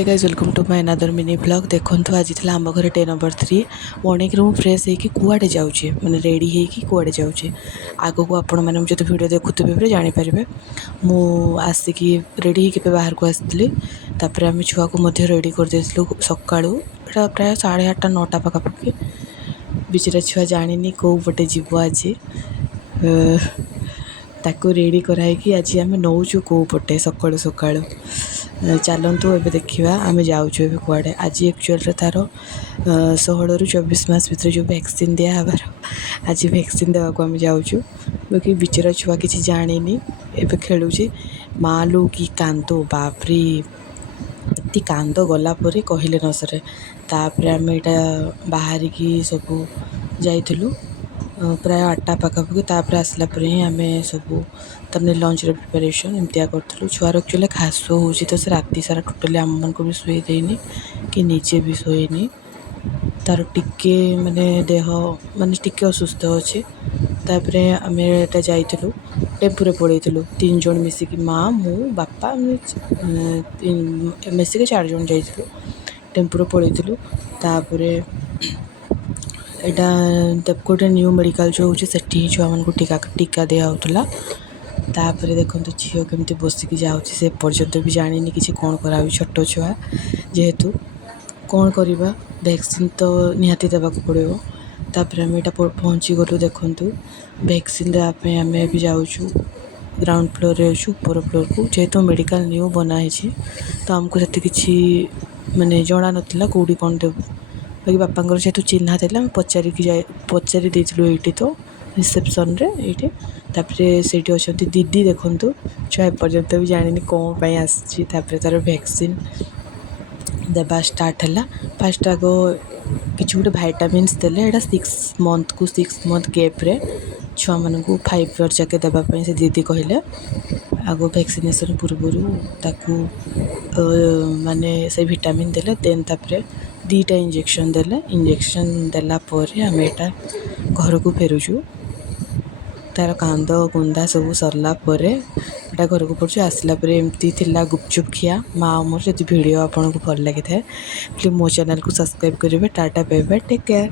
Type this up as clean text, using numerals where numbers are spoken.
Hi guys welcome to my another mini blog. देखो आज आम घर डे नंबर 3 मॉर्निंग रू फ्रेश होगी कुआड़े जाऊे मैंने रेडी होगी कुआड़े जाऊे आग को आपण मैंने जो वीडियो देखुवे जापर मुसिकी रेडी होके बाहर को आसती आम छुआ को रेडी कर सका प्राय 8:30 9टा पखापाखि बिचरा छुआ जानी कौ पटे जीव आज ताको रेडी कराई आज आम नौचु कौ पटे सका सका चलतु ए देखा आम जाऊँ कुआड़े आज एक्चुअल तार 16 ରୁ 24 मास भर जो वैक्सीन दिहबार आज वैक्सीन देवाक आम जाऊँ कि बिचरा छुआ किसी जानी एवं खेलुचे मालू कि कांद बापरी एति कांद गलापर कहले न सर तापर आम यहाँ बाहर की सब जाइलु प्राय 8टा पखापाखि तापर आसला ही आम सब तमने लंच प्रिपरेशन एमतिया करूँ छुआर एक्चुअली खास हो तो से राति सारा टोटाली आम मन को भी शुई देनी कि निजे भी शुएनी तार टिके माने देह माने टिके असुस्थ अच्छे तापर आम यहाँ जाइलु टेम्पुरे पलैलु 3 जन मिसिकी माँ मु बापा मिसिक 4 जन जाइलु टेम्पुरे पलैलु तापर यहाँ देवकोटे न्यू मेडिकल जो होची सेठी छुआ मन को टीका दिया होतला तापर देखो झील केमती बसिकी जाऊँगी से पर्यंत भी जानी कि कौन करा छोट छुआ जेहेतु कौन करवा वैक्सीन तो निहाती देवाक पड़ो तापर आम यहाँ पहुँची गलु देखु वैक्सीन देवाई आम भी जाऊँ ग्राउंड फ्लोर रे अच्छु ऊपर फ्लोर को जेहेतु मेडिकल न्यू बनाई तो आमको से किसी माने जना नाला कौटी कौन देव बाकी बापा जेहेतु चिन्हा था पचारि देलु ये तो रिसेप्शन रे ये से अच्छा दीदी देखु छुआ एपर्यंत भी जानी कौन आसी तार वैक्सीन देवा स्टार्ट है फास्ट आग कि गोटे भाइटामिन्स देले यहाँ 6 मंथ को 6 मंथ गैप्रे छुआ मान को 5 इयर जाके देवाई से दीदी कहले आग वैक्सीनेशन पूर्व ताकू माने से विटामिन देले देन तापर 2टा इंजेक्शन देले इंजेक्शन देला पर आम यहाँ घर को फेरुचु तार कांद गुंदा सब सरला यहाँ घर को पड़ू आसला एमती थिला गुपचुप खिया माँ मोर जब वीडियो आपको भल लगी था प्लीज मो चैनल को सब्सक्राइब करेंगे tata bye bye take care.